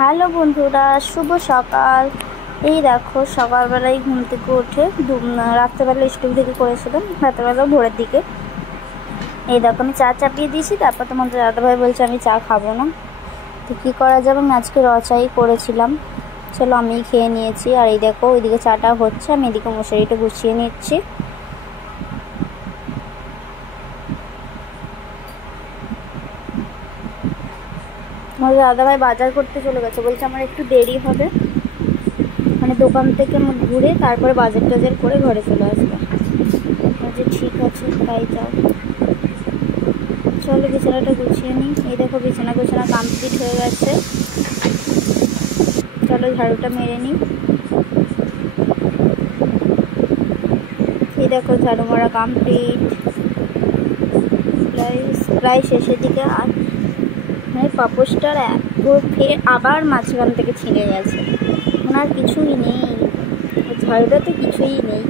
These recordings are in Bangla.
হ্যালো বন্ধুরা, শুভ সকাল। এই দেখো সকালবেলায় ঘুম থেকে উঠে রাত্রেবেলা স্কুল থেকে করেছিলাম, রাত্রেবেলা ভোরের দিকে। এই দেখো আমি চা চাপিয়ে দিয়েছি। তারপর তোমাদের দাদাভাই বলছে আমি চা খাবো না, তো কী করা যাবে, আমি আজকে চাই করেছিলাম। চলো আমিই খেয়ে নিয়েছি। আর এই দেখো ওইদিকে চাটা হচ্ছে, আমি এদিকে মশারিটা গুছিয়ে নিচ্ছি। তোমাদের দাদাভাই বাজার করতে চলে গেছে, বলছে আমার একটু দেরি হবে, মানে দোকান থেকে ঘুরে তারপরে বাজার টাজার করে ঘরে চলে আসবে। যে ঠিক আছে তাই যাও। চলো বিছানাটা গুছিয়ে নিই। এই দেখো বিছানা গোছানা কমপ্লিট হয়ে গেছে। চলো ঝাড়ুটা মেরে নিই। এই দেখো ঝাড়ু মারা কমপ্লিট, প্রায় শেষের দিকে। আর মানে পাপোশটার ফের আবার মাঝখান থেকে ছিঁড়ে গেছে, ওনার কিছুই নেই, ঝাড়ুটা তো কিছুই নেই।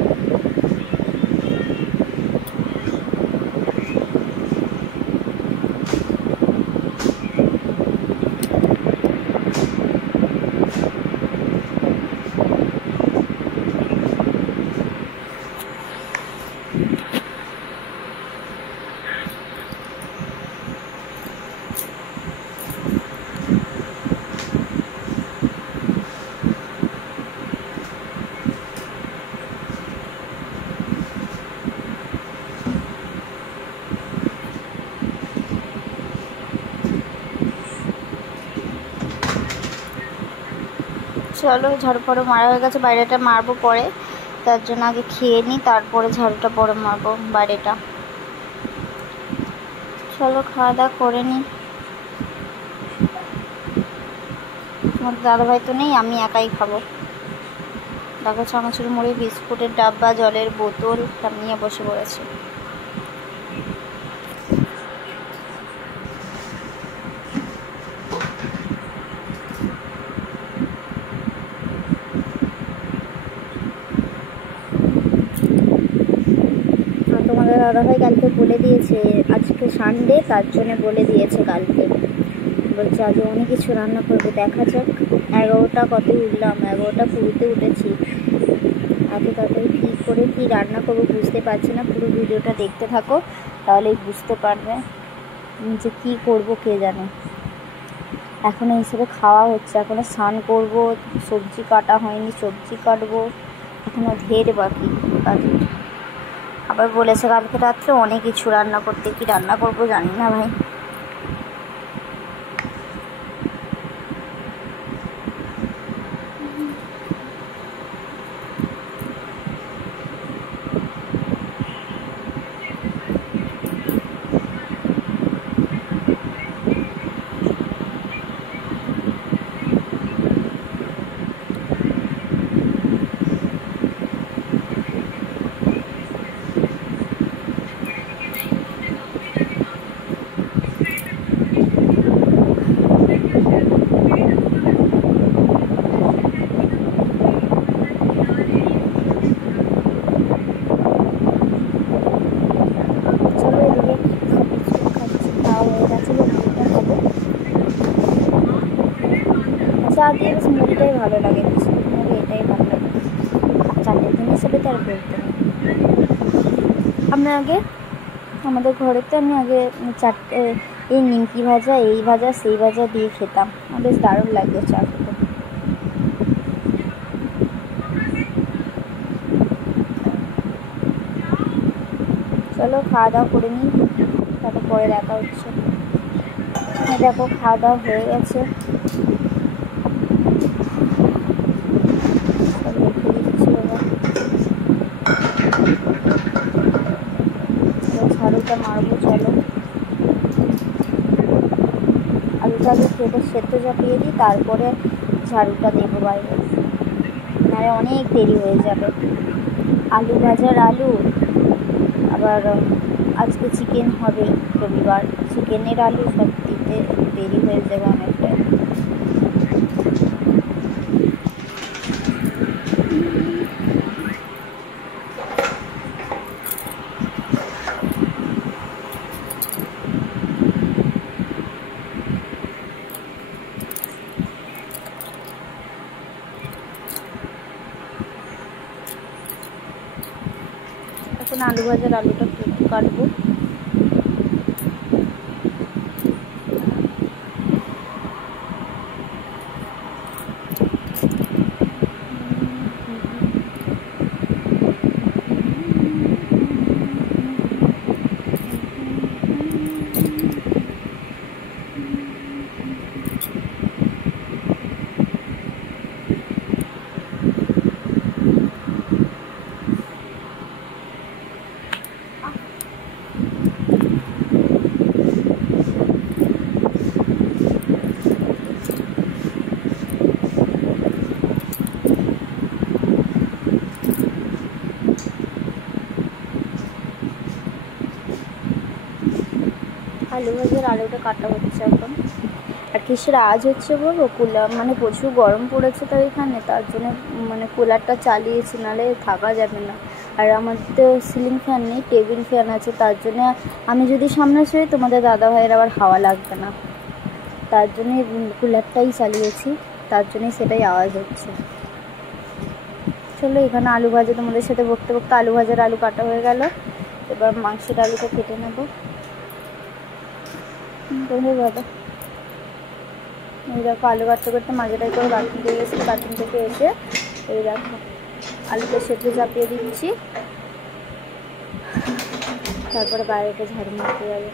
চলো ঝাড়ু পরে মারা হয়ে গেছে, বাইরেটা মারবো পরে, তার জন্য আগে খেয়ে নিই, তারপরে ঝাড়ুটা পরে মারবো বাইরেটা। চলো খাওয়া দাওয়া করে নিই। আমার দাদাভাই তো নেই, আমি একাই খাবো। দেখো চানাচুর মুড়ি, বিস্কুটের ডাব্বা, জলের বোতল সব নিয়ে বসে পড়েছে। তোমাদের দাদাভাই কালকে বলে দিয়েছে, আজকে সানডে, তার জন্য বলে দিয়েছে কালকে, বলছে আজ অনেক কিছু রান্না করবে, দেখা যাক। 11টা কত উঠলাম, 11টা পুরোতে উঠেছি। এত তাড়াতাড়ি কী করে কী রান্না করবো বুঝতে পারছি না। পুরো ভিডিওটা দেখতে থাকো, তাহলেই বুঝতে পারবে যে কী করবো কে জানে। এখনও হিসেবে খাওয়া হচ্ছে, এখনও স্নান করবো, সবজি কাটা হয়নি, সবজি কাটবো, এখনও ঢের বাকি কাজের। আবার বলেছে কালকে রাত্রে অনেক কিছু রান্না করতে, কি রান্না করবো জানি না ভাই। চা দিয়ে বেশ মুড়িটাই ভালো লাগে, বিস্কুট মুড়ি এটাই ভালো লাগে। চাটের দিন হিসেবে তো আর বলতে নেই। আমরা আগে আমাদের ঘরেতে আমি আগে চারটে এই নিমকি ভাজা, এই ভাজা, সেই ভাজা দিয়ে খেতাম, বেশ দারুণ লাগতো চা খেতে। চলো খাওয়া দাওয়া করে নিই, তারপর পরে দেখা হচ্ছে। দেখো খাওয়া দাওয়া হয়ে গেছে, ঝাড়ুটা মারবো। চলো আলুটা আগে কেটে সেদ্ধ চাপিয়ে দিই, তারপরে ঝাড়ুটা দেবো বাইরে, নাহলে অনেক দেরি হয়ে যাবে। আলু ভাজার আলু, আবার আজকে চিকেন হবে, রবিবার, চিকেনের আলু সব দিতে দেরি হয়ে যাবে অনেকটাই। এখানে আলু ভাজার আলুটা কাটবো। আলু ভাজার আলুটা কাটা হচ্ছে এখন। আর কিসের আওয়াজ হচ্ছে বলবো, কুলার মানে প্রচুর গরম পড়েছে তো এখানে, তার জন্য মানে কুলারটা চালিয়েছি, নাহলে থাকা যাবে না। আর আমাদের তো সিলিং ফ্যান নেই, টেবিল ফ্যান আছে, তার জন্য আমি যদি সামনে শুই তোমাদের দাদা ভাইয়ের আবার হাওয়া লাগবে না, তার জন্যে কুলারটাই চালিয়েছি, তার জন্যই সেটাই আওয়াজ হচ্ছে। চলো এখানে আলু ভাজা তোমাদের সাথে বকতে বকতে আলু ভাজার আলু কাটা হয়ে গেল। এবার মাংসের আলুটা কেটে নেবো। দাদা এই দেখো আলু কাটতে করতে মাঝেটাই করে বাথরুম দিয়ে গেছি, বাথরুম থেকে এসে এই দেখো আলুটা সেদ্ধ চাপিয়ে দিচ্ছি, তারপরে বাইরেটা ঝাড়ু মারতে যাবে।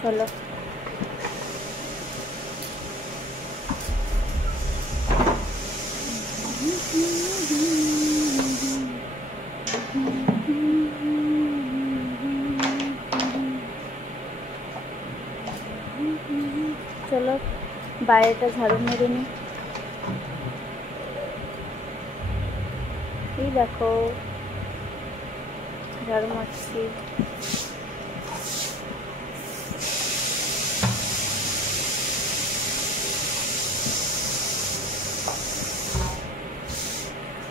চলো চলো বাইরেটা ঝাড়ু মেরে নিই। এই দেখো ঝাড়ু মারছি।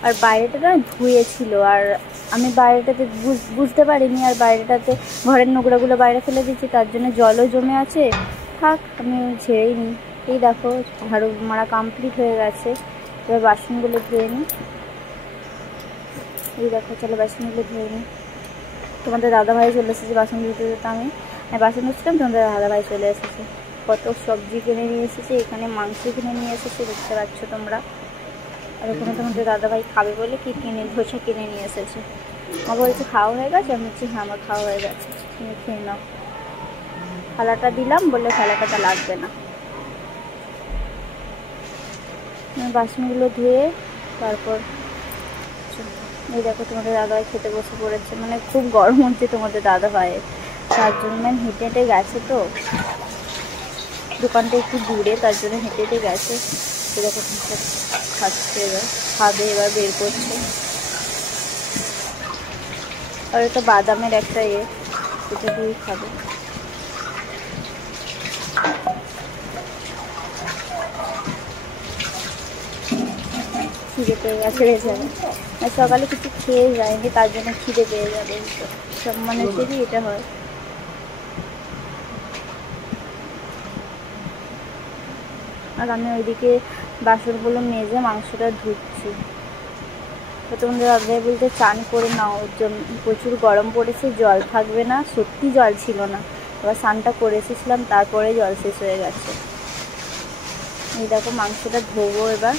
আর বাইরেটা না ধুয়েছিল, আর আমি বাইরেটাতে বুঝতে পারিনি, আর বাইরেটাতে ঘরের নোংরাগুলো বাইরে ফেলে দিচ্ছি, তার জন্য জলও জমে আছে। থাক আমি ছেড়েই নিই। এই দেখো ঝাড়ু মারা কমপ্লিট হয়ে গেছে, এবার বাসনগুলো ধুয়ে নিই। এই দেখো চলো বাসনগুলো ধুয়ে নিই। তোমাদের দাদাভাই চলে এসেছে বাসন ধুতে ধুতে, আমি বাসন ধুচ্ছিলাম, তোমাদের দাদাভাই চলে এসেছে। কত সবজি কিনে নিয়ে এসেছে, এখানে মাংস কিনে নিয়ে এসেছে, দেখতে পাচ্ছ তোমরা। আর ওখানে তোমাদের দাদাভাই খাবে বলে কি ধোসা কিনে নিয়ে এসেছে। মা বলছে খাওয়া হয়ে গেছে, আমি বলছি হ্যাঁ আমার খাওয়া হয়ে গেছে, তুমি খেয়ে নাও। থালাটা দিলাম বললে থালাটা লাগবে না। বাসনগুলো ধুয়ে তারপর এই দেখো তোমাদের দাদাভাই খেতে বসে পড়েছে, মানে খুব গরম হচ্ছে তোমাদের দাদাভাইয়ের, তার জন্য হেঁটে হেঁটে গেছে, তো দোকানটা একটু দূরে, তার জন্য হেঁটে হেঁটে গেছে। এরকম খাচ্ছে, এবার খাবে, এবার বের করছে। আর এটা বাদামের একটা এটা দিয়েই খাবে। খিদে পেয়ে গেছে যাবে, সকালে কিছু খেয়ে যায়নি, তার জন্য খিদে পেয়ে যাবে, সব মানুষেরই এটা হয়। আর আমি ওইদিকে বাসনগুলো মেজে মাংসটা ধুচ্ছি। তো তোমাদের দাদাভাই বলতে চান করে নাও, প্রচুর গরম পড়েছে, জল থাকবে না, সত্যি জল ছিল না, এবার স্নানটা করে এসেছিলাম, তারপরে জল শেষ হয়ে গেছে। এই দেখো মাংসটা ধোবো, এবার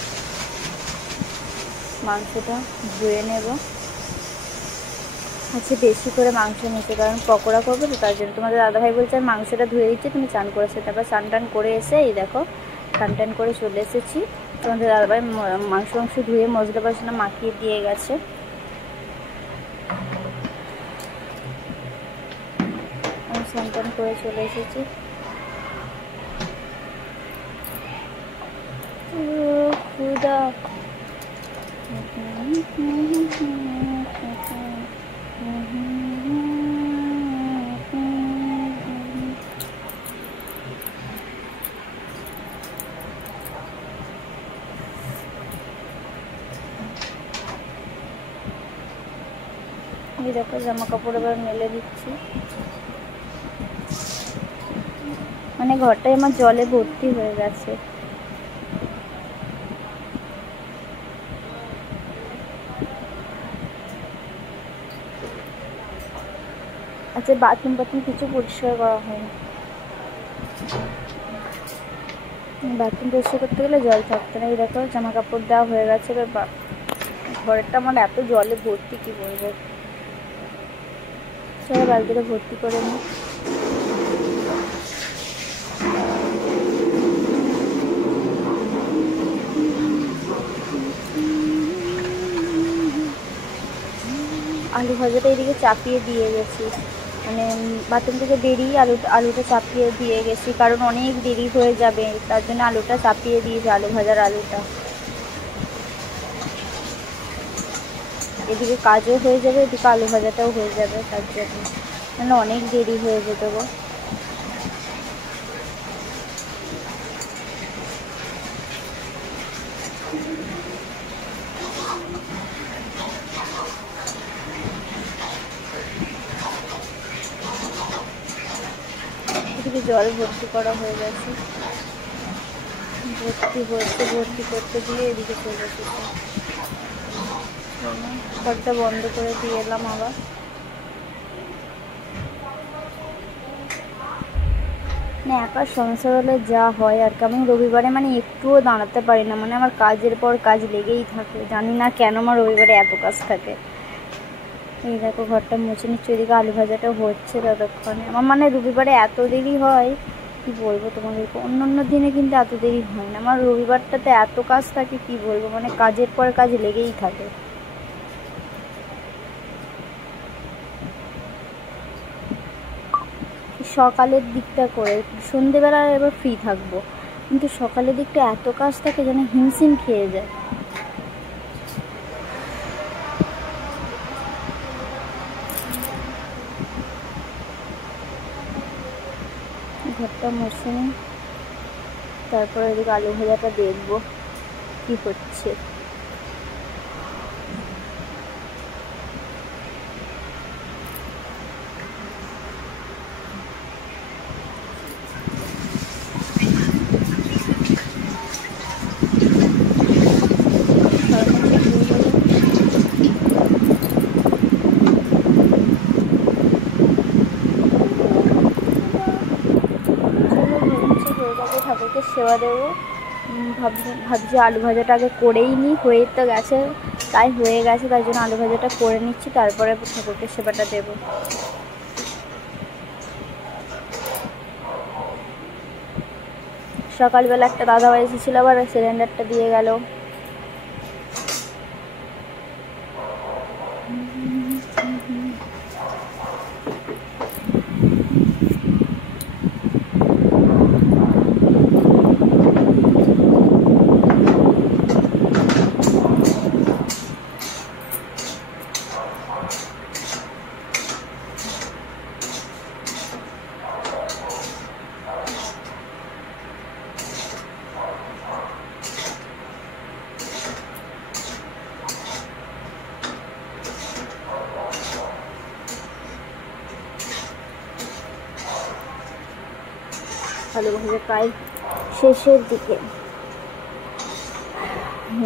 মাংসটা ধুয়ে নেব। আচ্ছা বেশি করে মাংস নিতে, কারণ পকোড়া করবো তো, তার জন্য। তোমাদের দাদাভাই বলছে আমি মাংসটা ধুয়ে দিচ্ছি, তুমি চান করেছো। তারপর চান টান করে এসে এই দেখো টান টান করে চলে এসেছি। তোমাদের দাদাভাই মাংস ধুয়ে মশলা ফসলা মাখিয়ে দিয়ে গেছে। আমি চান টান করে চলে এসেছি। খুদা এই দেখো জামা কাপড় এবার মেলে দিচ্ছি, মানে ঘরটাই আমার জলে ভর্তি হয়ে গেছে। আচ্ছা, বাথরুম কিছু পরিষ্কার করা হয়নি। বাথরুম পরিষ্কার করতে গেলে জল থাকতো না। এই দেখো জামা কাপড় দেওয়া হয়ে গেছে। এবার ঘরেরটা আমার এত জলে ভর্তি, কি বলবো। সবাই বালতিটা ভর্তি করে নিই। আলু ভাজাটা এদিকে চাপিয়ে দিয়ে গেছি, মানে বাথরুম থেকে বেরিয়ে আলুটা চাপিয়ে দিয়ে গেছি, কারণ অনেক দেরি হয়ে যাবে, তার জন্য আলুটা চাপিয়ে দিয়েছি, আলু ভাজার আলুটা। এদিকে কাজও হয়ে যাবে, এদিকে আলু ভাজাটাও হয়ে যাবে, তার জন্য মানে অনেক দেরি হয়ে যেত গো। এদিকে জল ভর্তি করা হয়ে গেছে, ভর্তি করতে দিয়ে এদিকে চলে এসেছে। ঘরটা বন্ধ করে দিয়ে এলাম আবার। মানে একা সংসার হলে যা হয় আর কি। আমি রবিবারে মানে একটুও দাঁড়াতে পারি না, মানে আমার কাজের পর কাজ লেগেই থাকে। জানি না কেন আমার রবিবারে এত কাজ থাকে। এই দেখো ঘরটা মুছে নিচ্ছে, ওইদিকে আলু ভাজাটা হচ্ছে ততক্ষণে। আমার মানে রবিবারে এত দেরি হয়, কি বলবো তোমাদেরকে। অন্য অন্য দিনে কিন্তু এত দেরি হয় না, আমার রবিবারটাতে এত কাজ থাকে, কি বলবো, মানে কাজের পর কাজ লেগেই থাকে। সকালের দিকটা করে, সন্ধেবেলা এবার ফ্রি থাকবো, কিন্তু সকালের দিকটা এত কাজ থাকে যেন হিমশিম খেয়ে যায়। ঘরটা মুছে নিই, তারপরে এদিকে আলু ভাজাটা দেখবো কি হচ্ছে। ঠাকুরকে সেবা দেবো, ভাবছি আলু ভাজাটা আগে করেই নিই। হয়ে তো গেছে, তাই হয়ে গেছে, তাই জন্য আলু ভাজাটা করে নিচ্ছি, তারপরে ঠাকুরকে সেবাটা দেবো। সকালবেলা একটা দাদাভাই এসেছিলো, আবার সিলিন্ডারটা দিয়ে গেল। আলু ভাজা প্রায় শেষের দিকে,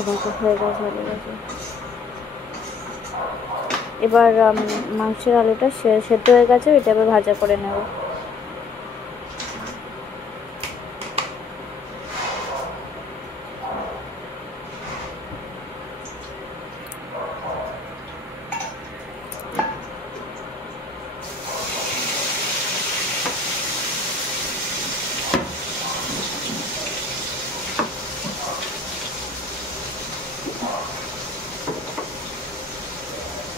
দেখো হয়ে গেছে আলু ভাজা। এবার মাংসের আলুটা সেদ্ধ হয়ে গেছে, এটা এবার ভাজা করে নেব।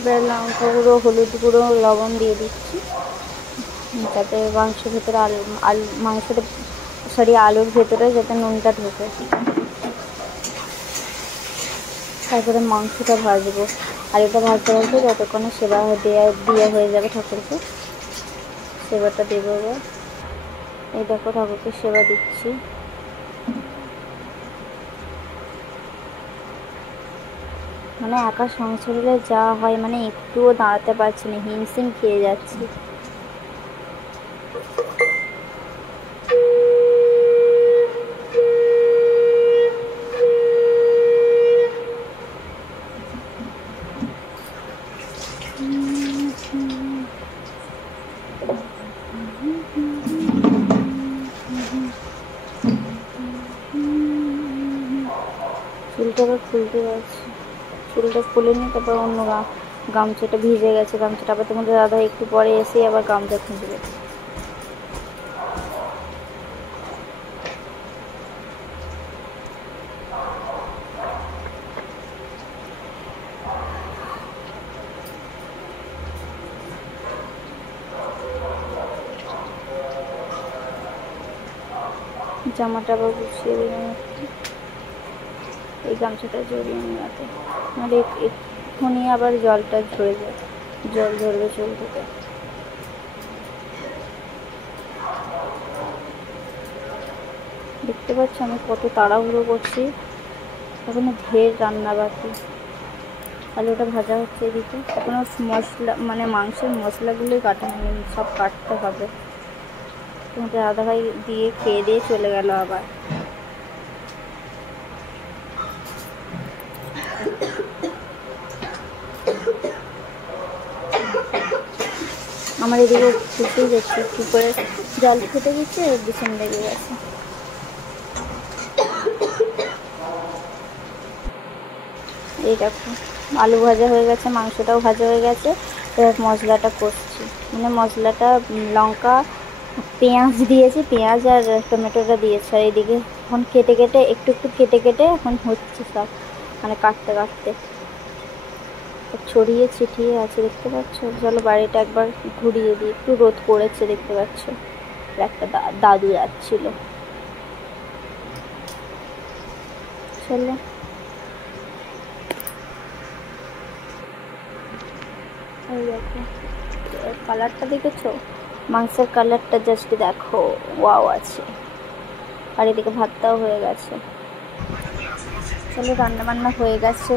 এবার লঙ্কা গুঁড়ো, হলুদ গুঁড়ো, লবণ দিয়ে দিচ্ছি, যাতে মাংসের ভেতরে আলুর ভেতরে যাতে নুনটা ঢোকে। তারপরে মাংসটা ভাজবো, আলুটা ভাজতে ভাজতে যতক্ষণে সেবা দিয়ে হয়ে যাবে ঠাকুরকে, সেবাটা দেবো। এবার এই দেখো ঠাকুরকে সেবা দিচ্ছি। মানে একা সংসার হলে যা হয়, মানে একটুও দাঁড়াতে পারছি না, হিমশিম খেয়ে যাচ্ছি। চুলটা আবার খুলতে যাচ্ছে, চুলটা খুলে নিয়ে তারপর অন্য গামছাটা ভিজে গেছে, গামছাটা আবার তোমাদের দাদা একটু পরে এসে আবার গামছা খুঁজবে। জামাটা আবার গুছিয়ে দিলাম, এই গামছাটা জড়িয়ে নেওয়াতে, নাহলে এক্ষুনি আবার জলটা ঝরে যায়, জল ঝরবে চুল থেকে। দেখতে পাচ্ছ আমি কত তাড়াহুড়ো করছি, এখনো ঢের রান্না বাকি। আলুটা ভাজা হচ্ছে এদিকে, এখনো মশলা মানে মাংসের মশলাগুলোই কাটা হয়নি, সব কাটতে হবে। তোমাদের দাদা ভাই দিয়ে খেয়ে দিয়ে চলে গেল আবার। আমার এদিকে ফুটেই যাচ্ছে, একটু করে জল ফুটে গেছে, ভীষণ লেগে গেছে। এই দেখো আলু ভাজা হয়ে গেছে, মাংসটাও ভাজা হয়ে গেছে। এবার মশলাটা করছি, মানে মশলাটা লঙ্কা পেঁয়াজ দিয়েছি, পেঁয়াজ আর টমেটোটা দিয়েছি। আর এদিকে এখন কেটে কেটে একটু একটু কেটে কেটে এখন হচ্ছে সব, মানে কাটতে কাটতে ছড়িয়ে ছিটিয়ে আছে, দেখতে পাচ্ছ। চলো বাড়িটা একবার ঘুরিয়ে দিই, একটু রোদ পড়েছে দেখতে পাচ্ছ। একটা দাদু যাচ্ছিল, চলো। এই দেখো কালারটা দেখেছো, মাংসের কালারটা জাস্ট দেখো, ওয়াও আছে। আর এদিকে ভাতটাও হয়ে গেছে। চলো রান্না বান্না হয়ে গেছে।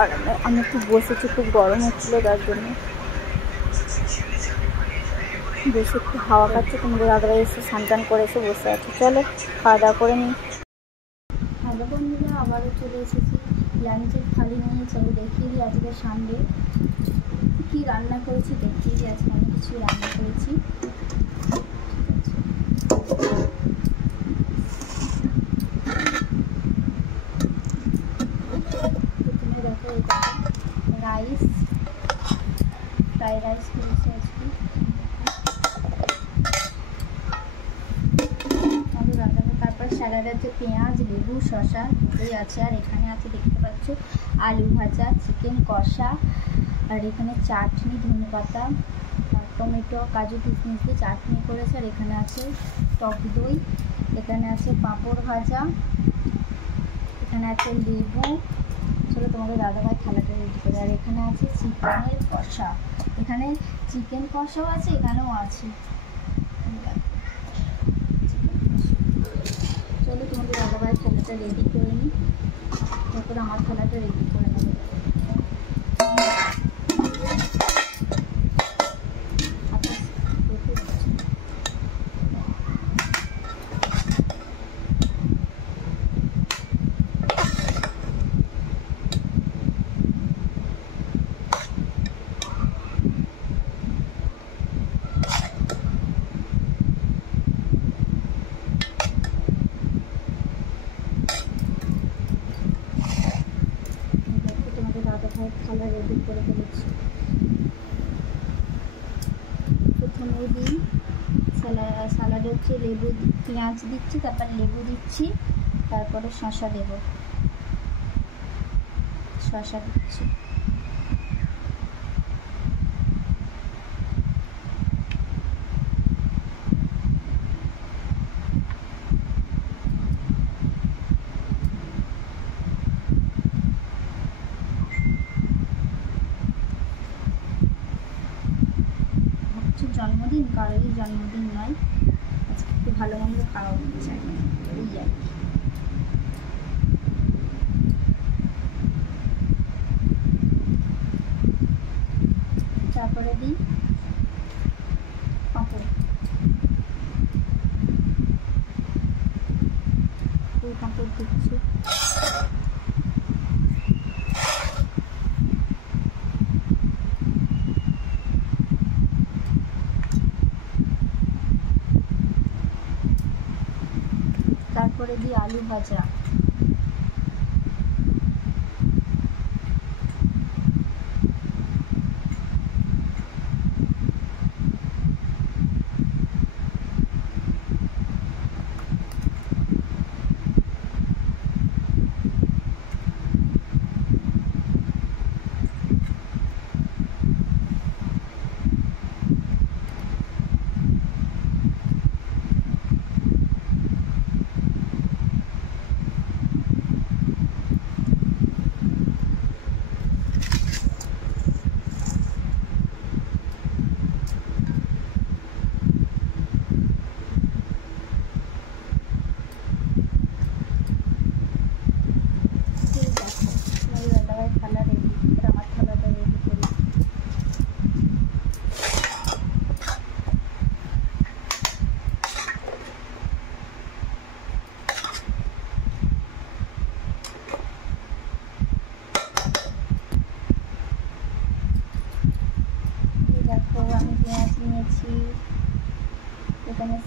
আর আমি একটু বসেছি, খুব গরম হচ্ছিলো তার জন্য বসে একটু হাওয়া খাচ্ছে। তোমাদের দাদাভাই এসে স্নান করে এসে বসে আছে। চলো খাওয়া দাওয়া করে নিই। হ্যালো বন্ধুরা, আবারও চলে এসেছি লাঞ্চের থালি নিয়ে। চলো দেখিয়ে দিই আজকে সানডে কী রান্না করেছি, দেখিয়ে দিই। আজকে অনেক কিছু রান্না করেছি। প্রথমে দেখো এটা রাইস, ফ্রাইড রাইস করেছি আজকে। তারপর স্যালাড আছে, পেঁয়াজ, লেবু, শসা দুটোই আছে। আর এখানে আছে দেখতে পাচ্ছ আলু ভাজা, চিকেন কষা, আর এখানে চাটনি, ধনেপাতা, টমেটো, কাজু, কিশমিশ দিয়ে চাটনি করেছে। আর এখানে আছে টক দই, এখানে আছে পাঁপড় ভাজা, এখানে আছে লেবু। চলো তোমাদের দাদাভাই থালাটা রেডি করে। আর এখানে আছে চিকেনের কষা, এখানে চিকেন কষাও আছে, এখানেও আছে। চলো তোমাদের দাদাভাই থালাটা রেডি করে নিই, তারপর আমার থালাটা রেডি করে নেবো। থালা রেডি করে ফেলেছি। প্রথমে দিই স্যালাডে হচ্ছে লেবু, পেঁয়াজ দিচ্ছি, তারপর লেবু দিচ্ছি, তারপরে শসা দেব, শসা দিচ্ছি। জন্মদিন কারোরই জন্মদিন নয়, আজকে একটু ভালো মন্দ খাওয়া হচ্ছে, এই আর কি। তারপরে দিই পাঁপড়, ওই পাঁপড় দিচ্ছি। তারপরে দিই আলু ভাজা,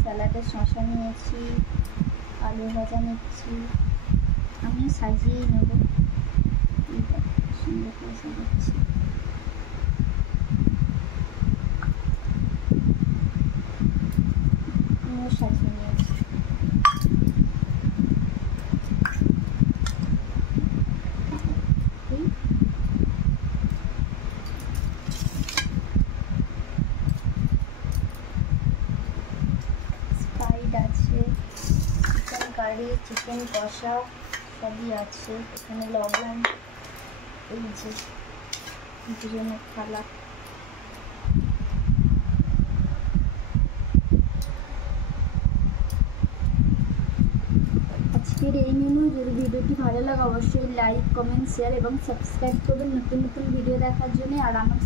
স্যালাডে শসা নিয়েছি, আলু ভাজা নিচ্ছি, আমিও সাজিয়েই নেব। সুন্দর করে সাজাচ্ছি। আমিও সাজিয়ে নিয়েছি। স্প্রাইট আছে, চিকেন কারি, চিকেন কষা সবই আছে। এখানে লবণ, এই যে দুজনের থালা। আজকের এই মেনু। যদি ভিডিওটি ভালো লাগে অবশ্যই লাইক, কমেন্ট, শেয়ার এবং সাবস্ক্রাইব করবেন নতুন নতুন ভিডিও দেখার জন্য। আর আমার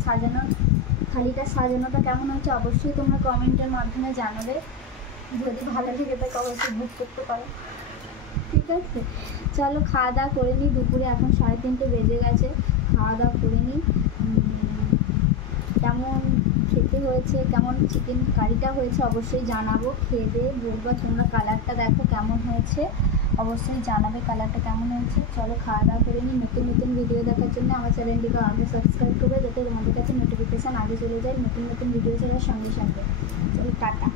থালিটা সাজানোটা কেমন হয়েছে অবশ্যই তোমরা কমেন্টের মাধ্যমে জানাবে। যদি ভালো লেগে থাকে অবশ্যই বুক করতে পারো, ঠিক আছে? চলো খাওয়া দাওয়া করে নিই। দুপুরে এখন 3:30 বেজে গেছে। খাওয়া দাওয়া করে নিই। কেমন খেতে হয়েছে, কেমন চিকেন কারিটা হয়েছে অবশ্যই জানাবো। খেয়ে দিয়ে বলবো। তোমরা কালারটা দেখো কেমন হয়েছে, অবশ্যই জানাবে কালারটা কেমন হয়েছে। চলো খাওয়া দাওয়া করে নিই। নতুন নতুন ভিডিও দেখার জন্য আমার চ্যানেলটিকে আগে সাবস্ক্রাইব করবে, যাতে তোমাদের কাছে নোটিফিকেশান আগে চলে যায় নতুন নতুন ভিডিও ছাড়ার সঙ্গে সঙ্গে। চলো টাটা।